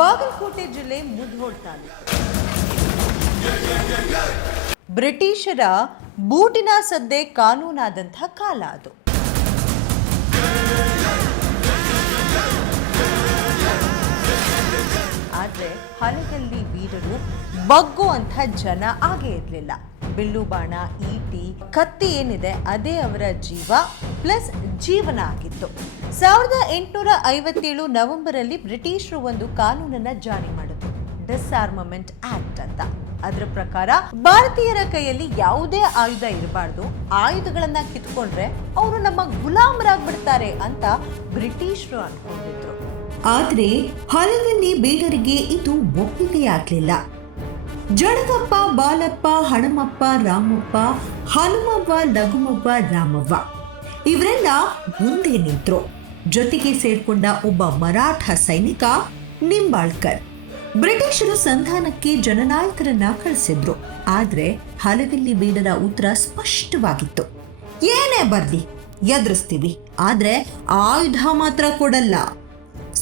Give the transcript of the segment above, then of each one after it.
ಬಾಗಲಕೋಟೆ ಜಿಲ್ಲೆ ಮುಧೋಳ್ ತಾಲೂಕು. ಬ್ರಿಟಿಷರ ಬೂಟಿನ ಸದ್ದೆ ಕಾನೂನಾದಂಥ ಕಾಲ ಅದು. ಆದರೆ ಹಲಗಲ್ಲಿ ವೀರರು ಬಗ್ಗುವಂಥ ಜನ ಆಗೇ ಇರಲಿಲ್ಲ. ಬಿಲ್ಲು ಬಾಣ, ಈಟಿ, ಕತ್ತಿ ಏನಿದೆ ಅದೇ ಅವರ ಜೀವ ಪ್ಲಸ್ ಜೀವನ ಆಗಿತ್ತು. 1857 ನವೆಂಬರಲ್ಲಿ ಬ್ರಿಟಿಷರು ಒಂದು ಕಾನೂನನ್ನ ಜಾರಿ ಮಾಡಿದ್ರು, ಡಿಸ್ಆರ್ಮಮೆಂಟ್ ಆಕ್ಟ್ ಅಂತ. ಅದರ ಪ್ರಕಾರ ಭಾರತೀಯರ ಕೈಯಲ್ಲಿ ಯಾವುದೇ ಆಯುಧ ಇರಬಾರ್ದು, ಆಯುಧಗಳನ್ನ ಕಿತ್ಕೊಂಡ್ರೆ ಅವರು ನಮ್ಮ ಗುಲಾಮರಾಗ್ಬಿಡ್ತಾರೆ ಅಂತ ಬ್ರಿಟಿಷರು ಅನ್ಕೊಂಡಿದ್ರು. ಆದ್ರೆ ಹಲಗಲ್ಲಿ ಬೇಡರಿಗೆ ಇದು ಒಪ್ಪಿಗೆಯಾಗಲಿಲ್ಲ. ಜಡಗಪ್ಪ, ಬಾಲಪ್ಪ, ಹಣಮಪ್ಪ, ರಾಮಪ್ಪ, ಹನುಮವ್ವ, ಲಘುಮವ್ವ, ರಾಮವ್ವ ಇವರೆಲ್ಲ ಮುಂದೆ ನಿಂತರು. ಜೊತೆಗೆ ಸೇರ್ಕೊಂಡ ಒಬ್ಬ ಮರಾಠ ಸೈನಿಕ ನಿಂಬಾಳ್ಕರ್. ಬ್ರಿಟಿಷರು ಸಂಧಾನಕ್ಕೆ ಜನನಾಯಕರನ್ನ ಕಳಿಸಿದ್ರು. ಆದ್ರೆ ಹಲಗಲ್ಲಿ ಬೇಡರ ಉತ್ತರ ಸ್ಪಷ್ಟವಾಗಿತ್ತು, ಏನೇ ಬರ್ಲಿ ಎದುರಿಸ್ತೀವಿ, ಆದ್ರೆ ಆಯುಧ ಮಾತ್ರ ಕೊಡಲ್ಲ.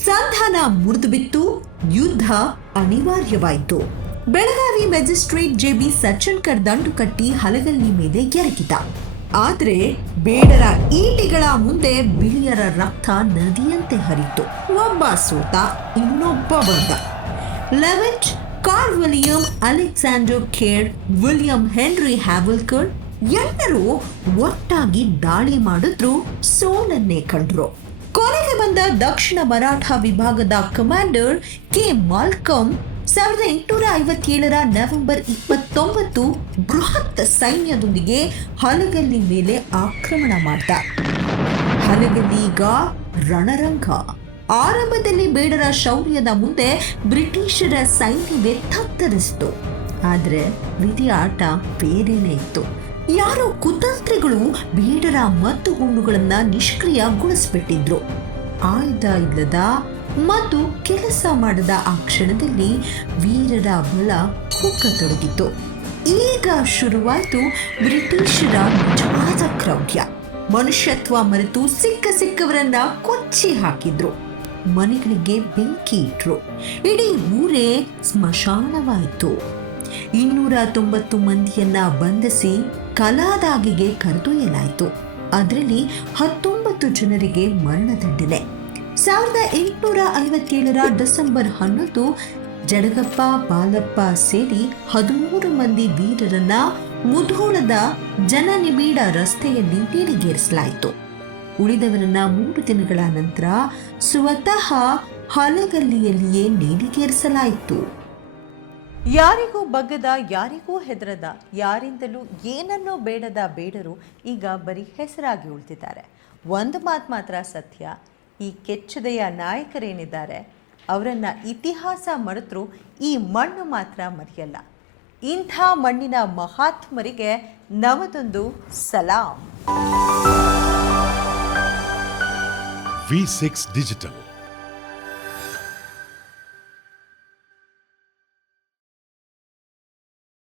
ಸಂಧಾನ ಮುರಿದು ಬಿತ್ತು, ಯುದ್ಧ ಅನಿವಾರ್ಯವಾಯಿತು. ಬೆಳಗಾವಿ ಮ್ಯಾಜಿಸ್ಟ್ರೇಟ್ ಜೆ.ಬಿ. ಸಚ್ಚನ್ಕರ್ ದಂಡು ಕಟ್ಟಿ ಹಲಗಲ್ಲಿ ಮೇಲೆ ಎರಗಿದ. ಆದ್ರೆ ಬೇಡರ ಈಟಿಗಳ ಮುಂದೆ ಬಿಳಿಯರ ರಕ್ತ ನದಿಯಂತೆ ಹರಿತು. ಒಬ್ಬ ಸೋತ, ಇನ್ನೊಬ್ಬ ಬಂದ. ಲೆವೆಂಟ್, Carl William, Alexander Kerr, William Henry Havelock ಎಲ್ಲರೂ ಒಟ್ಟಾಗಿ ದಾಳಿ ಮಾಡಿದ್ರು, ಸೋಲನ್ನೇ ಕಂಡ್ರು. ಕೊನೆಗೆ ಬಂದ ದಕ್ಷಿಣ ಮರಾಠ ವಿಭಾಗದ ಕಮಾಂಡರ್ ಕೆ. ಮಾಲ್ಕಮ್ 1857 ನವೆಂಬರ್ 29 ಬೃಹತ್ ಸೈನ್ಯದೊಂದಿಗೆ ಹಲಗಲ್ಲಿ ಮೇಲೆ ಆಕ್ರಮಣ ಮಾಡಿದ. ಹಲಗಲ್ಲಿ ಈಗ ರಣರಂಗ. ಆರಂಭದಲ್ಲಿ ಬೇಡರ ಶೌರ್ಯದ ಮುಂದೆ ಬ್ರಿಟಿಷರ ಸೈನ್ಯವೇ ತತ್ತರಿಸಿತು. ಆದ್ರೆ ವಿಧಿಯ ಆಟ ಬೇರೆನೇ ಇತ್ತು. ಯಾರೋ ಕುತಂತ್ರಿಗಳು ಬೇಡರ ಮದ್ದು ಗುಂಡುಗಳನ್ನ ನಿಷ್ಕ್ರಿಯಗೊಳಿಸ್ಬಿಟ್ಟಿದ್ರು. ಆಯುಧ ಇಲ್ಲದ ಮತ್ತು ಕೆಲಸ ಮಾಡದ ಆ ಕ್ಷಣದಲ್ಲಿ ವೀರರ ಬಲ ಕುಕ್ಕತೊಡಗಿತು. ಈಗ ಶುರುವಾಯಿತು ಬ್ರಿಟಿಷರ ನಿಜವಾದ ಕ್ರೌರ್ಯ. ಮನುಷ್ಯತ್ವ ಮರೆತು ಸಿಕ್ಕವರನ್ನ ಕೊಚ್ಚಿ ಹಾಕಿದ್ರು, ಮನೆಗಳಿಗೆ ಬೆಂಕಿ ಇಟ್ರು. ಇಡೀ ಊರೇ ಸ್ಮಶಾನವಾಯಿತು. 290 ಮಂದಿಯನ್ನ ಬಂಧಿಸಿ ಕಲಾದಾಗಿಗೆ ಕರೆದೊಯ್ಯಲಾಯಿತು. ಅದರಲ್ಲಿ 19 ಜನರಿಗೆ ಮರಣದಂಡನೆ. 1857 ಡಿಸೆಂಬರ್ 11 ಜಡಗಪ್ಪ, ಬಾಲಪ್ಪ ಸೇರಿ 13 ಮಂದಿ ವೀರರನ್ನ ಮುಧೋಳದ ಜನನಿಬಿಡ ರಸ್ತೆಯಲ್ಲಿ ನೇಣಿಗೇರಿಸಲಾಯಿತು. ಉಳಿದವರನ್ನ 3 ದಿನಗಳ ನಂತರ ಸ್ವತಃ ಹಲಗಲ್ಲಿಯಲ್ಲಿಯೇ ನೇಣಿಗೇರಿಸಲಾಯಿತು. ಯಾರಿಗೂ ಬಗ್ಗದ, ಯಾರಿಗೂ ಹೆದರದ, ಯಾರಿಂದಲೂ ಏನನ್ನೂ ಬೇಡದ ಬೇಡರು ಈಗ ಬರೀ ಹೆಸರಾಗಿ ಉಳಿದಿದ್ದಾರೆ. ಒಂದು ಮಾತು ಮಾತ್ರ ಸತ್ಯ, ಈ ಕೆಚ್ಚದೆಯ ನಾಯಕರೇನಿದ್ದಾರೆ ಅವರನ್ನು ಇತಿಹಾಸ ಮರೆತರೂ ಈ ಮಣ್ಣು ಮಾತ್ರ ಮರೆಯಲ್ಲ. ಇಂಥ ಮಣ್ಣಿನ ಮಹಾತ್ಮರಿಗೆ ನಮದೊಂದು ಸಲಾಂ. V6 Digital